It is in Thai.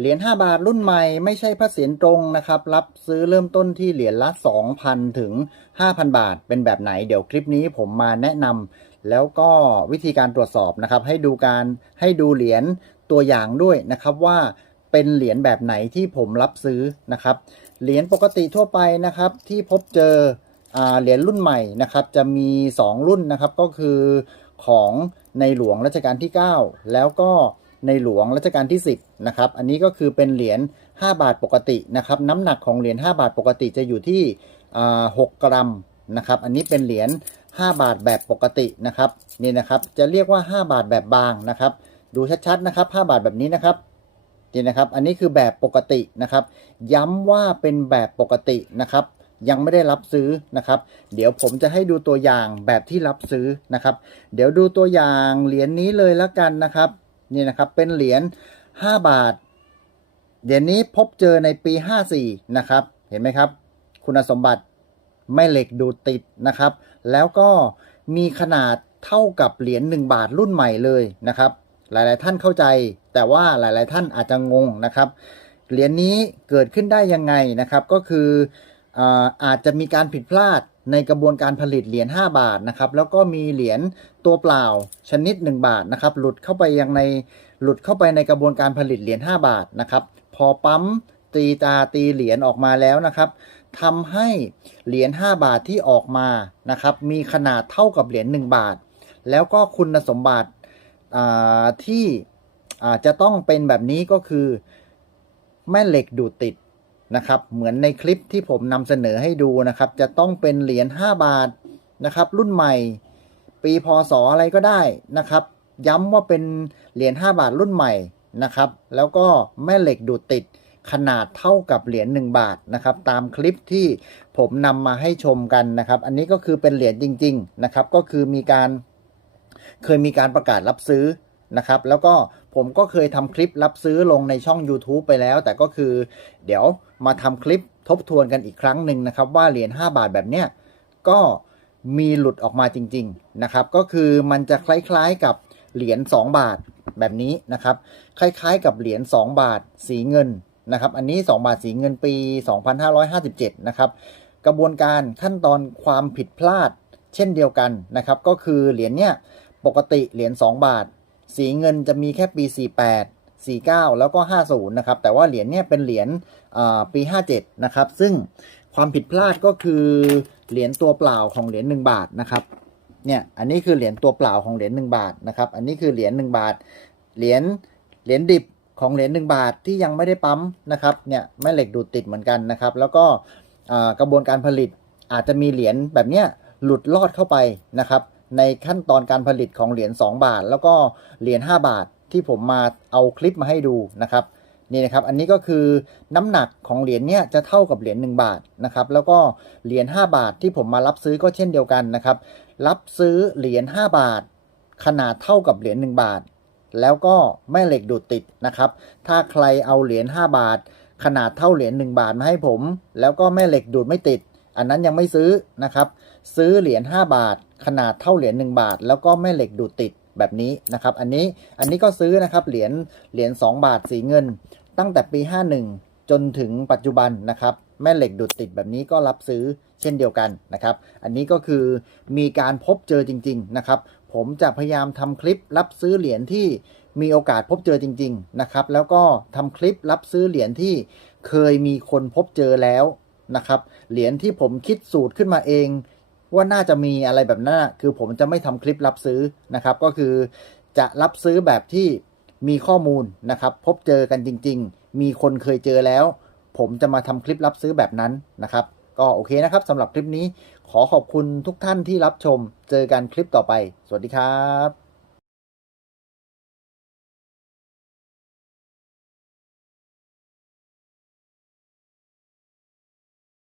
เหรียญ5บาทรุ่นใหม่ไม่ใช่พระเศียรตรงนะครับ รับซื้อเริ่มต้นที่เหรียญละ 2,000 ถึง 5,000 บาท เป็นแบบไหนเดี๋ยวคลิปนี้ผมมาแนะนำแล้วก็วิธีการตรวจสอบนะครับ ให้ดูการให้ดูเหรียญตัวอย่างด้วยนะครับว่าเป็นเหรียญแบบไหนที่ผมรับซื้อนะครับ เหรียญปกติทั่วไปนะครับที่พบเจออเหรียญรุ่นใหม่นะครับ จะมี 2 รุ่นนะครับก็คือของในหลวงรัชกาลที่ 9 แล้วก็ ในหลวงรัชกาลที่ 10นะครับอันนี้ก็คือเป็นเหรียญ5บาทปกตินะครับน้ำหนักของเหรียญ5บาทปกติจะอยู่ที่อ่า6กรัมนะครับอันนี้เป็นเหรียญ5บาทแบบปกตินะครับนี่นะครับจะเรียกว่า 5 บาทแบบบางนะครับดูชัดๆนะครับ5บาทแบบนี้นะครับนี่นะครับอันนี้คือแบบปกตินะครับ ย้ำว่าเป็นแบบปกตินะครับ ยังไม่ได้รับซื้อนะครับ เดี๋ยวผมจะให้ดูตัวอย่างแบบที่รับซื้อนะครับ เดี๋ยวดูตัวอย่างเหรียญนี้เลยละกันนะครับ นี่นะครับเป็นเหรียญ5บาท เหรียญนี้พบเจอในปี 54 นะครับ เห็นไหมครับ คุณสมบัติแม่เหล็กดูดติดนะครับ แล้วก็มีขนาดเท่ากับเหรียญ1บาทรุ่นใหม่เลยนะครับ หลาย ๆ ท่านเข้าใจ แต่ว่าหลาย ๆ ท่านอาจจะงงนะครับ เหรียญนี้เกิดขึ้นได้ยังไงนะครับ ก็คือ อาจจะมีการผิดพลาดในกระบวนการผลิตเหรียญ5บาทนะครับแล้วก็มีเหรียญตัวเปล่าชนิด 1 บาทนะครับหลุดเข้าไปยังในหลุดเข้าไปในกระบวนการผลิตเหรียญ5บาทนะครับพอปั๊มตีตาตีเหรียญออกมาแล้วนะครับทำให้เหรียญ5บาทที่ออกมานะครับมีขนาดเท่ากับเหรียญ1บาท แล้วก็คุณสมบัติที่จะต้องเป็นแบบนี้ก็คือแม่เหล็กดูดติด นะครับ เหมือนในคลิปที่ผมนำเสนอให้ดูนะครับ จะต้องเป็นเหรียญ5บาทนะครับ รุ่นใหม่ ปีพศอะไรก็ได้นะครับ ย้ำว่าเป็นเหรียญ5บาทรุ่นใหม่นะครับ แล้วก็แม่เหล็กดูดติดขนาดเท่ากับเหรียญ1บาทนะครับ ตามคลิปที่ผมนำมาให้ชมกันนะครับ อันนี้ก็คือเป็นเหรียญจริง ๆนะครับ ก็คือมีการเคยมีการประกาศรับซื้อนะครับ แล้วก็ผมก็เคยทำคลิปรับซื้อลงในช่อง YouTube ไปแล้ว แต่ก็คือเดี๋ยว มาทำคลิปทบทวนกันอีกครั้งหนึ่งนะครับ ว่าเหรียญ5บาทแบบเนี้ยก็มีหลุดออกมาจริง ๆนะครับ ก็คือมันจะคล้ายๆกับเหรียญ2บาทแบบนี้นะครับ คล้ายๆกับเหรียญ2บาทสีเงินนะครับ อันนี้ 2 บาทสีเงินปี 2557 นะครับ กระบวนการขั้นตอนความผิดพลาดเช่นเดียวกันนะครับ ก็คือเหรียญเนี้ยปกติเหรียญ2บาท สีเงินจะมีแค่ปี 48 49 แล้วก็ 50 นะครับ แต่ว่าเหรียญเนี่ยเป็นเหรียญปี 57 นะครับ ซึ่งความผิดพลาดก็คือเหรียญตัวเปล่าของเหรียญ1บาทนะครับ เนี่ย อันนี้คือเหรียญตัวเปล่าของเหรียญ1บาทนะครับ อันนี้คือเหรียญ1บาท เหรียญ เหรียญดิบของเหรียญ1บาทที่ยังไม่ได้ปั๊มนะครับ เนี่ยแม่เหล็กดูดติดเหมือนกันนะครับ แล้วก็กระบวนการผลิตอาจจะมีเหรียญแบบเนี้ยหลุดลอดเข้าไปนะครับในขั้นตอนการผลิตของเหรียญ2บาท แล้วก็เหรียญ5บาท ที่ผมมาเอาคลิปมาให้ดูนะครับนี่นะครับอันนี้ก็คือน้ำหนักของเหรียญเนี้ยจะเท่ากับเหรียญ1บาทนะครับแล้วก็เหรียญ5บาทที่ผมมารับซื้อก็เช่นเดียวกันนะครับรับซื้อเหรียญ5บาท ขนาดเท่ากับเหรียญ1บาท แล้วก็แม่เหล็กดูดติดนะครับถ้าใครเอาเหรียญ5บาท ขนาดเท่าเหรียญ1บาทมาให้ผม แล้วก็แม่เหล็กดูดไม่ติด อันนั้นยังไม่ซื้อนะครับซื้อเหรียญ5บาท ขนาดเท่าเหรียญ1บาท แล้วก็แม่เหล็กดูดติด แบบนี้นะครับ อันนี้อันนี้ก็ซื้อนะครับเหรียญเหรียญ2บาทสีเงิน ตั้งแต่ปี 51 จนถึงปัจจุบันนะครับ แม่เหล็กดูดติดแบบนี้ก็รับซื้อเช่นเดียวกันนะครับ อันนี้ก็คือมีการพบเจอจริง ๆ นะครับ ผมจะพยายามทำคลิปรับซื้อเหรียญที่มีโอกาสพบเจอจริง ๆ นะครับ แล้วก็ทำคลิปรับซื้อเหรียญที่เคยมีคนพบเจอแล้วนะครับ เหรียญที่ผมคิดสูตรขึ้นมาเอง ว่าน่าจะมีอะไรแบบนั้นคือผมจะไม่ทำคลิปรับซื้อนะครับ ก็คือจะรับซื้อแบบที่มีข้อมูลนะครับ พบเจอกันจริง ๆ มีคนเคยเจอแล้ว ผมจะมาทำคลิปรับซื้อแบบนั้นนะครับ ก็โอเคนะครับสำหรับคลิปนี้ขอขอบคุณทุกท่านที่รับชม เจอกันคลิปต่อไป สวัสดีครับ